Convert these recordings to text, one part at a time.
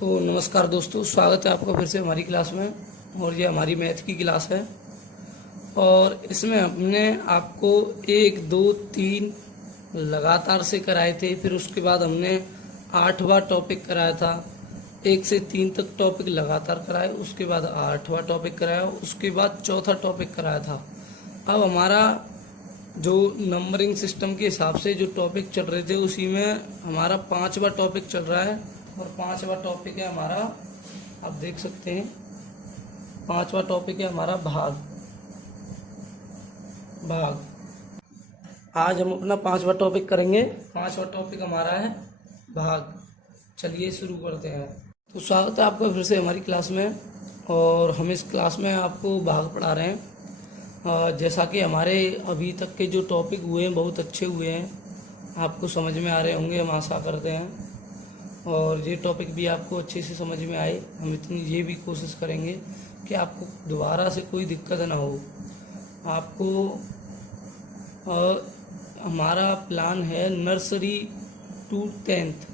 तो नमस्कार दोस्तों, स्वागत है आपका फिर से हमारी क्लास में। और ये हमारी मैथ की क्लास है और इसमें हमने आपको 1 2 3 लगातार से कराए थे। फिर उसके बाद हमने 8वां टॉपिक कराया था। 1 से 3 तक टॉपिक लगातार कराए, उसके बाद 8वां टॉपिक कराया, उसके बाद चौथा टॉपिक कराया था। अब हमारा जो नंबरिंग सिस्टम के हिसाब से जो टॉपिक चल रहे थे उसी में हमारा 5वां टॉपिक चल रहा है। और 5वां टॉपिक है हमारा, आप देख सकते हैं, 5वां टॉपिक है हमारा भाग। आज हम अपना 5वां टॉपिक करेंगे। 5वां टॉपिक हमारा है भाग। चलिए शुरू करते हैं। तो स्वागत है आपका फिर से हमारी क्लास में। और हम इस क्लास में आपको भाग पढ़ा रहे हैं। जैसा कि हमारे अभी तक के जो टॉपिक हुए हैं बहुत अच्छे हुए हैं, आपको समझ में आ रहे होंगे, हम आशा करते हैं। और ये टॉपिक भी आपको अच्छे से समझ में आए। हम इतनी ये भी कोशिश करेंगे कि आपको दोबारा से कोई दिक्कत ना हो। आपको हमारा प्लान है नर्सरी टू 10th।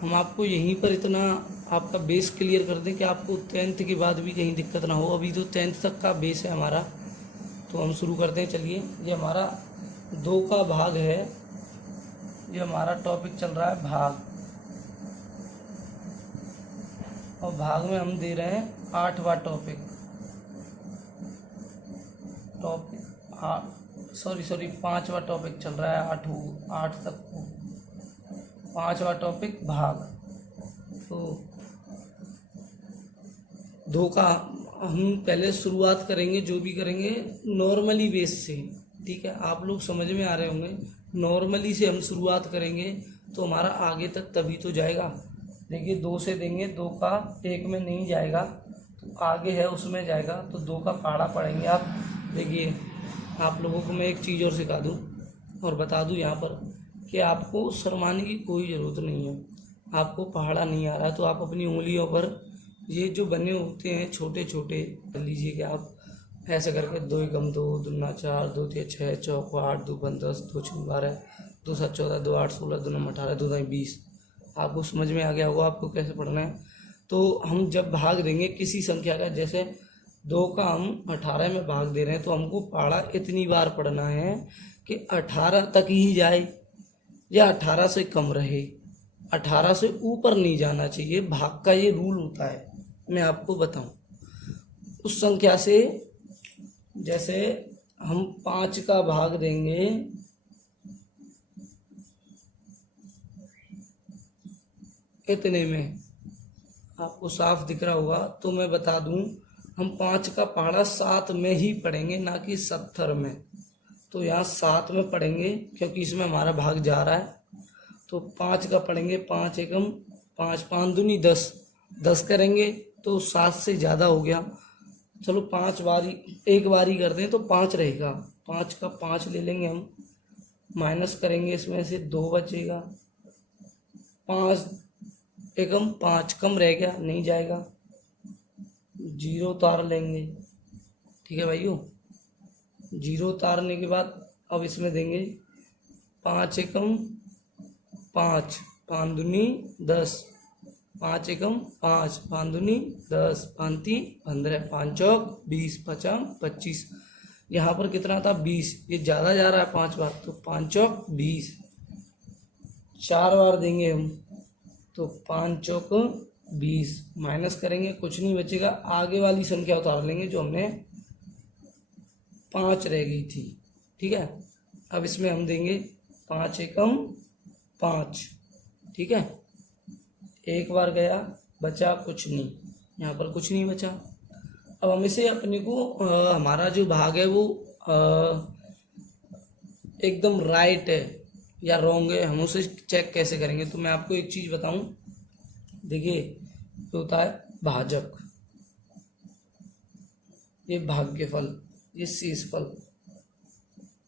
हम आपको यहीं पर इतना आपका बेस क्लियर कर दें कि आपको 10th के बाद भी कहीं दिक्कत ना हो। अभी तो 10th तक का बेस है हमारा। तो हम शुरू करते हैं। चलिए, ये हमारा 2 का भाग है। ये हमारा टॉपिक चल रहा है भाग। और भाग में हम दे रहे हैं 8वां टॉपिक। सॉरी 5वां टॉपिक चल रहा है। 8 तक को 5वां टॉपिक भाग। तो 2 का हम पहले शुरुआत करेंगे, जो भी करेंगे नॉर्मली बेस से। ठीक है, आप लोग समझ में आ रहे होंगे। नॉर्मली से हम शुरुआत करेंगे तो हमारा आगे तक तभी तो जाएगा। देखिए, 2 से देंगे, 2 का 1 में नहीं जाएगा तो आगे है उसमें जाएगा। तो 2 का पहाड़ा पढ़ेंगे आप। देखिए, आप लोगों को मैं एक चीज़ और सिखा दूं और बता दूं यहाँ पर कि आपको शर्माने की कोई ज़रूरत नहीं है। आपको पहाड़ा नहीं आ रहा तो आप अपनी उंगलियों पर ये जो बने होते हैं छोटे छोटे कर लीजिए कि आप ऐसे करके 2 एकम 2, 2 दूना 4, 2 तिया 6, चौक 8, 2 पंच 10, 2 छः 12, 2 7 14, 2 8 16, 2 9 18, 2 9 20। आपको समझ में आ गया होगा आपको कैसे पढ़ना है। तो हम जब भाग देंगे किसी संख्या का, जैसे 2 का हम 18 में भाग दे रहे हैं, तो हमको पहाड़ा इतनी बार पढ़ना है कि 18 तक ही जाए या 18 से कम रहे। 18 से ऊपर नहीं जाना चाहिए। भाग का ये रूल होता है, मैं आपको बताऊं। उस संख्या से जैसे हम 5 का भाग देंगे, इतने में आपको साफ दिख रहा होगा। तो मैं बता दूं, हम 5 का पहाड़ा 7 में ही पढ़ेंगे, ना कि 70 में। तो यहाँ 7 में पढ़ेंगे क्योंकि इसमें हमारा भाग जा रहा है। तो 5 का पढ़ेंगे, 5 एकम 5, 5 दूनी 10, 10 करेंगे तो 7 से ज़्यादा हो गया। चलो 5 बारी, एक बारी कर दें तो 5 रहेगा। 5 का 5 ले लेंगे हम, माइनस करेंगे, इसमें से 2 बचेगा। 5 एकम 5 कम रह गया, नहीं जाएगा, 0 उतार लेंगे। ठीक है भाइयों, 0 उतारने के बाद अब इसमें देंगे 5 एकम 5, 5 दूनी 10, 5 एकम 5, 5 दूनी 10, 5 तीन 15, 5 चौक 20, 5 25। यहाँ पर कितना था? 20। ये ज़्यादा जा रहा है 5 बार, तो 5 चौक 20। 4 बार देंगे हम तो 5 चौक 20, माइनस करेंगे, कुछ नहीं बचेगा। आगे वाली संख्या उतार लेंगे जो हमने 5 रह गई थी। ठीक है, अब इसमें हम देंगे 5 एकम 5। ठीक है, एक बार गया, बचा कुछ नहीं, यहाँ पर कुछ नहीं बचा। अब हम इसे अपने को हमारा जो भाग है वो एकदम राइट है या रॉन्ग है, हम उसे चेक कैसे करेंगे। तो मैं आपको एक चीज़ बताऊं। देखिए, ये होता है भाजक, ये भाग्यफल, ये शेषफल,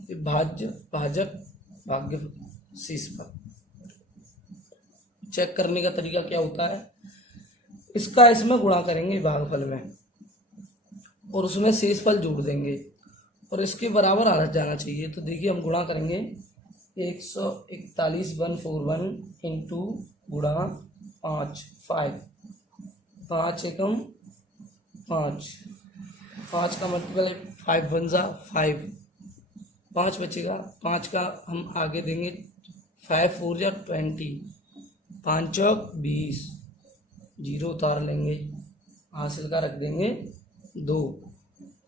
ये भाजक भाग्यफल शेषफल। चेक करने का तरीका क्या होता है? इसका इसमें गुणा करेंगे भागफल में और उसमें शेषफल जोड़ देंगे और इसके बराबर आ जाना चाहिए। तो देखिए, हम गुणा करेंगे 141 141 इंटू गुणा 5 5 एकम 5, 5 का मल्टीपल है 5 वन जा 5, 5 बचेगा, 5 का हम आगे देंगे 5 4 जा 20, 5 चौक 20, जीरो उतार लेंगे, हासिल का रख देंगे 2,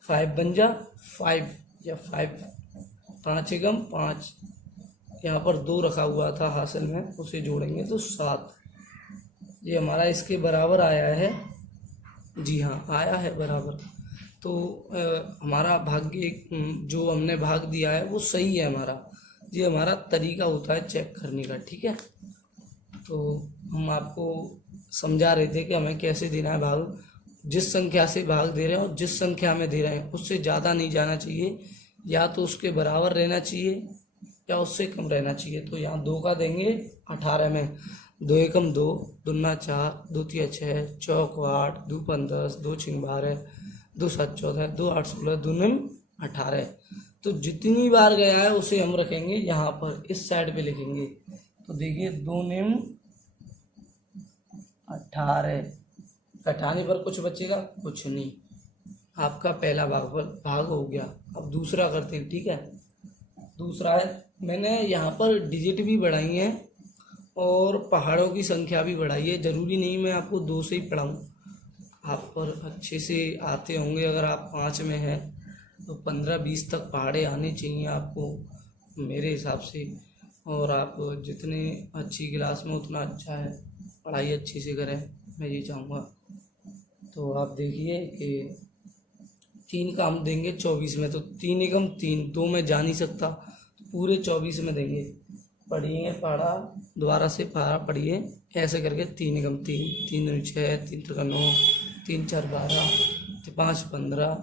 5 बन जा 5 या 5, 5 एकम 5, यहाँ पर 2 रखा हुआ था हासिल में, उसे जोड़ेंगे तो 7। ये हमारा इसके बराबर आया है। जी हाँ, आया है बराबर। तो हमारा भाग्य जो हमने भाग दिया है वो सही है हमारा। ये हमारा तरीका होता है चेक करने का, ठीक है। तो हम आपको समझा रहे थे कि हमें कैसे देना है भाग। जिस संख्या से भाग दे रहे हैं और जिस संख्या में दे रहे हैं उससे ज़्यादा नहीं जाना चाहिए, या तो उसके बराबर रहना चाहिए या उससे कम रहना चाहिए। तो यहाँ 2 का देंगे 18 में, 2 एकम 2, दुना 4, 2 तिया 6, चौक 8, 2 पन 10, 2 छिंग 12, 2 7 14, 2 8 16, 2 निम 18। तो जितनी बार गया है उसे हम रखेंगे यहाँ पर, इस साइड पे लिखेंगे। तो देखिए 2 निम 18, घटाने पर कुछ बचेगा? कुछ नहीं। आपका पहला भाग हो गया। अब दूसरा करते हैं, ठीक है। दूसरा है, मैंने यहाँ पर डिजिट भी बढ़ाई हैं और पहाड़ों की संख्या भी बढ़ाई है। ज़रूरी नहीं मैं आपको 2 से ही पढ़ाऊँ, आप पर अच्छे से आते होंगे। अगर आप 5 में हैं तो 15-20 तक पहाड़े आने चाहिए आपको मेरे हिसाब से। और आप जितने अच्छी क्लास में उतना अच्छा है, पढ़ाई अच्छी से करें, मैं ये चाहूँगा। तो आप देखिए कि 3 का हम देंगे 24 में, तो 3 एकम 3, 2 में जा नहीं सकता, तो पूरे 24 में देंगे। पढ़िए पढ़ा, दोबारा से पढ़ा पढ़िए ऐसे करके 3 एकम 3, 3 दूनी 6, 3 त्रिका 9, 3 4 12, 5 15,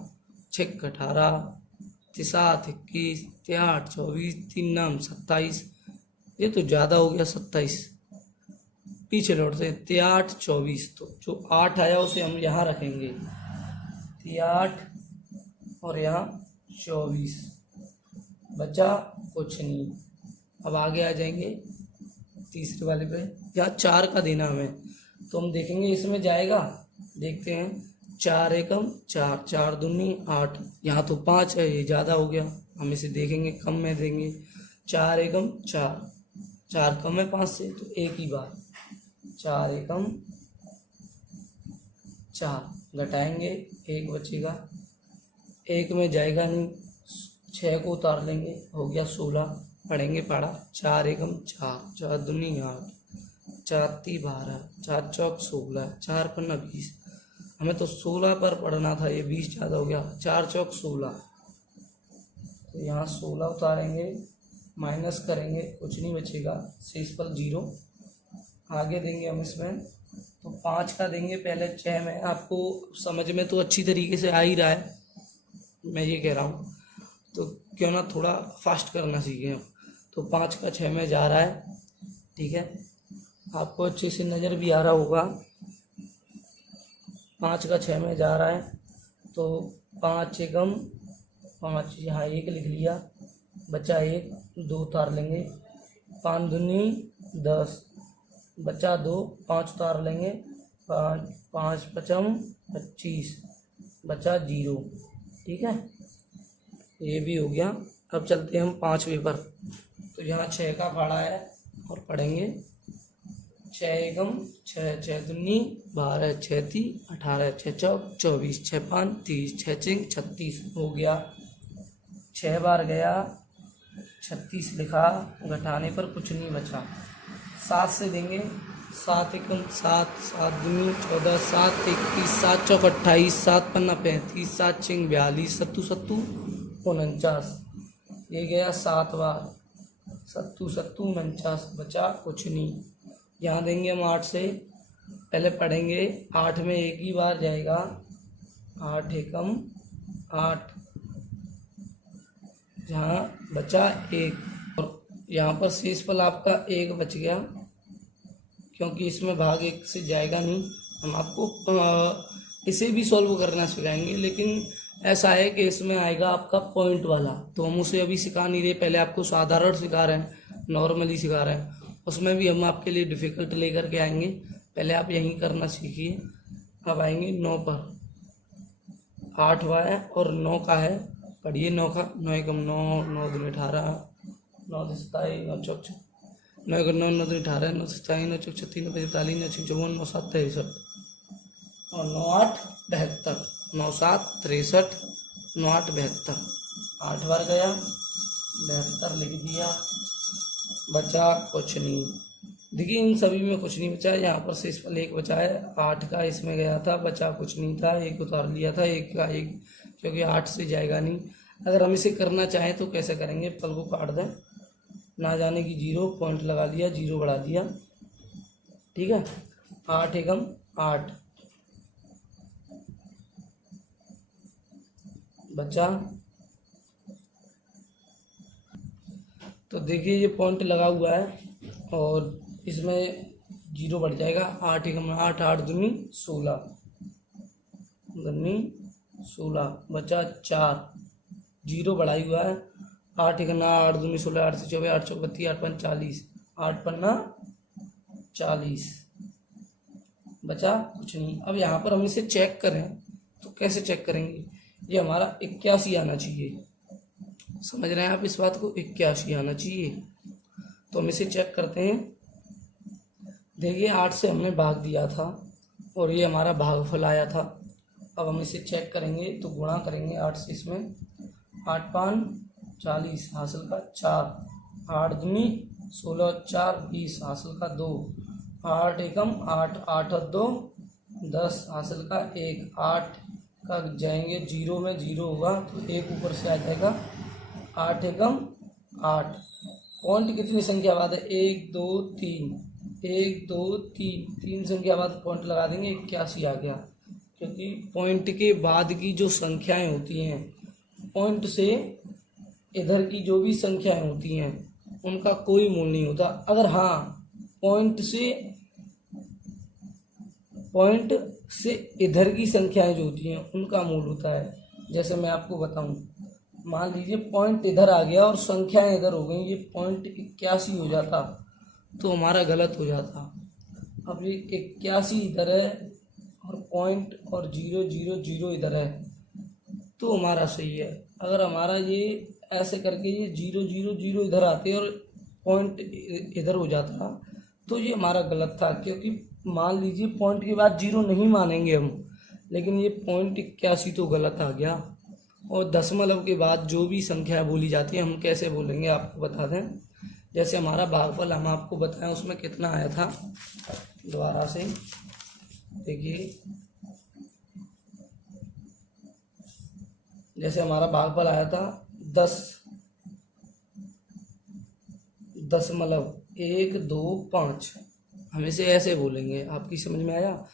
6 18, 7 21, 8 24, 3 नाम 27। ये तो ज़्यादा हो गया 27। पीछे लौटते हैं 8 24, तो जो 8 आया उसे हम यहाँ रखेंगे 8 और यहाँ 24, बचा कुछ नहीं। अब आगे आ जाएंगे तीसरे वाले पे, यहाँ 4 का देना हमें, तो हम देखेंगे इसमें जाएगा, देखते हैं। 4 एकम 4, 4 दूनी 8, यहाँ तो 5 है, ये ज़्यादा हो गया, हम इसे देखेंगे कम में देंगे। 4 एकम 4, 4 कम है 5 से, तो एक ही बार 4 एकम 4, घटाएंगे 1 बचेगा, 1 में जाएगा नहीं, 6 को उतार लेंगे, हो गया 16। पढ़ेंगे पढ़ा 4 एकम 4, 4 दूनी 8, 4 ती 12, 4 चौक 16, 4 पन्ना 20। हमें तो 16 पर पढ़ना था, ये 20 ज़्यादा हो गया। 4 चौक 16, तो यहाँ 16 उतारेंगे, माइनस करेंगे, कुछ नहीं बचेगा, शेष पर 0। आगे देंगे हम इसमें, तो 5 का देंगे पहले 6 में। आपको समझ में तो अच्छी तरीके से आ ही रहा है, मैं ये कह रहा हूँ, तो क्यों ना थोड़ा फास्ट करना सीखें हम। तो 5 का 6 में जा रहा है, ठीक है, आपको अच्छे से नज़र भी आ रहा होगा। 5 का 6 में जा रहा है, तो 5 एकम 5, यहाँ 1 लिख लिया, बचा 1, 2 उतार लेंगे, 5 दूनी 10, बचा 2, 5 उतार लेंगे, 5 पचम 25, बचा 0, ठीक है, ये भी हो गया। अब चलते हैं हम 5वें पर। तो यहाँ 6 का पढ़ा है और पढ़ेंगे 6 एकम 6, 6 दूनी 12, 6 ती 18, 6 चौक 24, 6 5 30, 6 चिंग 36 हो गया। 6 बार गया, 36 लिखा, घटाने पर कुछ नहीं बचा। 7 से देंगे, 7 एकम 7, 7 दूनी 14, 7 21, 7 चौक 28, 7 पन्ना 35, 7 चिंग 42, 7 7 49, ये गया 7 बार, 7 7 49, बचा कुछ नहीं। यहाँ देंगे हम 8 से, पहले पढ़ेंगे 8 में एक ही बार जाएगा, 8 एकम 8, जहाँ बचा 1, और यहाँ पर शेष फल आपका 1 बच गया, क्योंकि इसमें भाग 1 से जाएगा नहीं। हम आपको इसे भी सॉल्व करना सिखाएंगे, लेकिन ऐसा है कि इसमें आएगा आपका पॉइंट वाला, तो हम उसे अभी सिखा नहीं रहे, पहले आपको साधारण सिखा रहे हैं, नॉर्मली सिखा रहे हैं। उसमें भी हम आपके लिए डिफ़िकल्ट लेकर के आएंगे, पहले आप यहीं करना सीखिए। अब आएंगे 9 पर, 8 है और 9 का है, पढ़िए 9 का, 9 एकम 9, 9 दूनी 18, 9 27, 9 चौक 9 एकम 9, 9 दूनी 18, 9 27, 9 चौक 36, 9 45, 9 6 54, 9 7 63 और 9 8 72, 9 7 63, 9 8 72, 8 बार गया, 72 लिख दिया, बचा कुछ नहीं। देखिए इन सभी में कुछ नहीं बचा, यहाँ पर से इस पर एक बचा है, 8 का इसमें गया था, बचा कुछ नहीं था, एक उतार लिया था, एक का एक, क्योंकि 8 से जाएगा नहीं। अगर हम इसे करना चाहें तो कैसे करेंगे, पल को काट दें, ना जाने की 0 पॉइंट लगा लिया, 0 बढ़ा दिया, ठीक है, 8 एकम 8 बचा। तो देखिए ये पॉइंट लगा हुआ है और इसमें 0 बढ़ जाएगा, 8 एकम 8, 8 दूनी 16, दूनी 16, बचा 4, 0 बढ़ाई हुआ है, 8 एकम 8 दूनी 16, 8 से 24, 8 चौक 32, 8 पंच 40, 8 पन्ना 40, बचा कुछ नहीं। अब यहाँ पर हम इसे चेक करें तो कैसे चेक करेंगे, ये हमारा 81 आना चाहिए, समझ रहे हैं आप इस बात को, 81 आना चाहिए। तो हम इसे चेक करते हैं। देखिए 8 से हमने भाग दिया था और ये हमारा भागफल आया था। अब हम इसे चेक करेंगे तो गुणा करेंगे 8 से इसमें, 8 पाँच 40 हासिल का 4, 8 दूनी 16, 4 20 हासिल का 2, 8 एकम 8, 8 और 2 10 हासिल का 1, 8 का जाएंगे 0 में, 0 होगा तो 1 ऊपर से आ जाएगा, 8 एकम 8। पॉइंट कितनी संख्या बाद है, 1 2 3, 1 2 3, 3 संख्या बाद पॉइंट लगा देंगे, 81 आ गया। क्योंकि पॉइंट के बाद की जो संख्याएं होती हैं, पॉइंट से इधर की जो भी संख्याएं होती हैं उनका कोई मूल नहीं होता। अगर हाँ पॉइंट से इधर की संख्याएं जो होती हैं उनका मूल होता है। जैसे मैं आपको बताऊं, मान लीजिए पॉइंट इधर आ गया और संख्याएं इधर हो गई, ये पॉइंट 81 हो जाता तो हमारा गलत हो जाता। अब ये 81 इधर है और पॉइंट और 0 0 0 इधर है तो हमारा सही है। अगर हमारा ये ऐसे करके ये 0 0 0 इधर आते और पॉइंट इधर हो जाता तो ये हमारा गलत था। क्योंकि मान लीजिए पॉइंट के बाद 0 नहीं मानेंगे हम, लेकिन ये पॉइंट 81 तो गलत आ गया। और दशमलव के बाद जो भी संख्या बोली जाती है हम कैसे बोलेंगे आपको बता दें। जैसे हमारा भागफल हम आपको बताएं उसमें कितना आया था, दोबारा से देखिए। जैसे हमारा भागफल आया था 10 दशमलव 1 2 5, हम इसे ऐसे बोलेंगे, आपकी समझ में आया।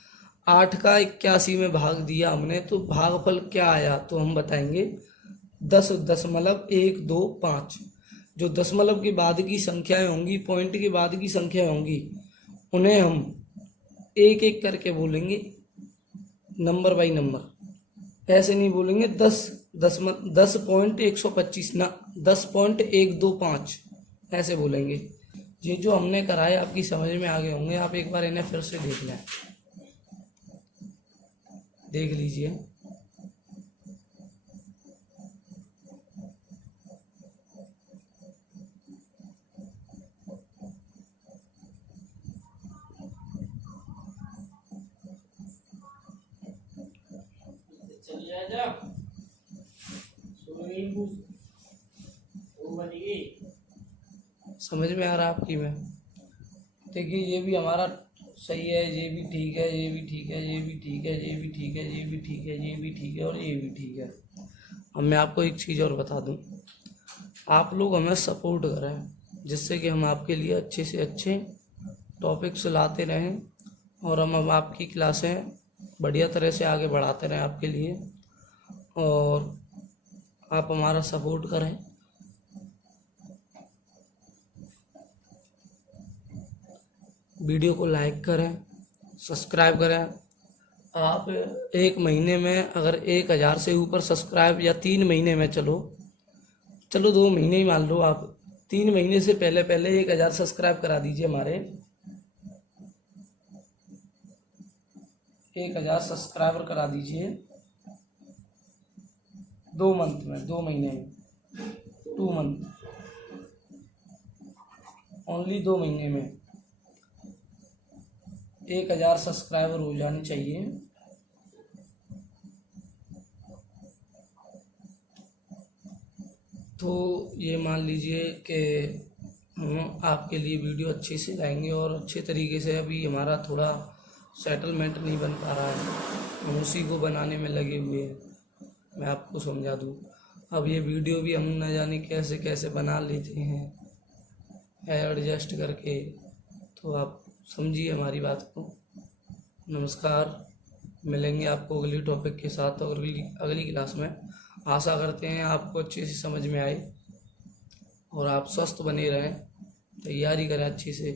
8 का 81 में भाग दिया हमने तो भागफल क्या आया तो हम बताएंगे 10.125। जो दशमलव के बाद की संख्याएं होंगी, पॉइंट के बाद की संख्याएं होंगी, उन्हें हम एक एक करके बोलेंगे, नंबर बाई नंबर। ऐसे नहीं बोलेंगे 10.125 ना, 10.125 ऐसे बोलेंगे। ये जो हमने कराए आपकी समझ में आ गए होंगे, आप एक बार इन्हें फिर से देख लें, देख लीजिए। समझ में आ रहा आपकी में। देखिए ये भी हमारा सही है, ये भी ठीक है, ये भी ठीक है, ये भी ठीक है, ये भी ठीक है, ये भी ठीक है, ये भी ठीक है और ये भी ठीक है। अब मैं आपको एक चीज़ और बता दूं, आप लोग हमें सपोर्ट करें जिससे कि हम आपके लिए अच्छे से अच्छे टॉपिक्स लाते रहें और हम आपकी क्लासें बढ़िया तरह से आगे बढ़ाते रहें आपके लिए, और आप हमारा सपोर्ट करें। वीडियो को लाइक करें, सब्सक्राइब करें। आप एक महीने में अगर 1000 से ऊपर सब्सक्राइब, या 3 महीने में, चलो 2 महीने ही मान लो, आप 3 महीने से पहले 1000 सब्सक्राइब करा दीजिए हमारे। 1000 सब्सक्राइबर करा दीजिए 2 मंथ में, 2 महीने में, 2 मंथ, ओनली 2 महीने में 1000 सब्सक्राइबर हो जाने चाहिए। तो ये मान लीजिए कि हम आपके लिए वीडियो अच्छे से लाएंगे और अच्छे तरीके से। अभी हमारा थोड़ा सेटलमेंट नहीं बन पा रहा है, हम उसी को बनाने में लगे हुए हैं। मैं आपको समझा दूँ, अब ये वीडियो भी हम न जाने कैसे कैसे बना लेते हैं एडजस्ट करके, तो आप समझिए हमारी बात को। नमस्कार, मिलेंगे आपको अगली टॉपिक के साथ और अगली क्लास में। आशा करते हैं आपको अच्छे से समझ में आए और आप स्वस्थ बने रहें, तैयारी करें अच्छी से।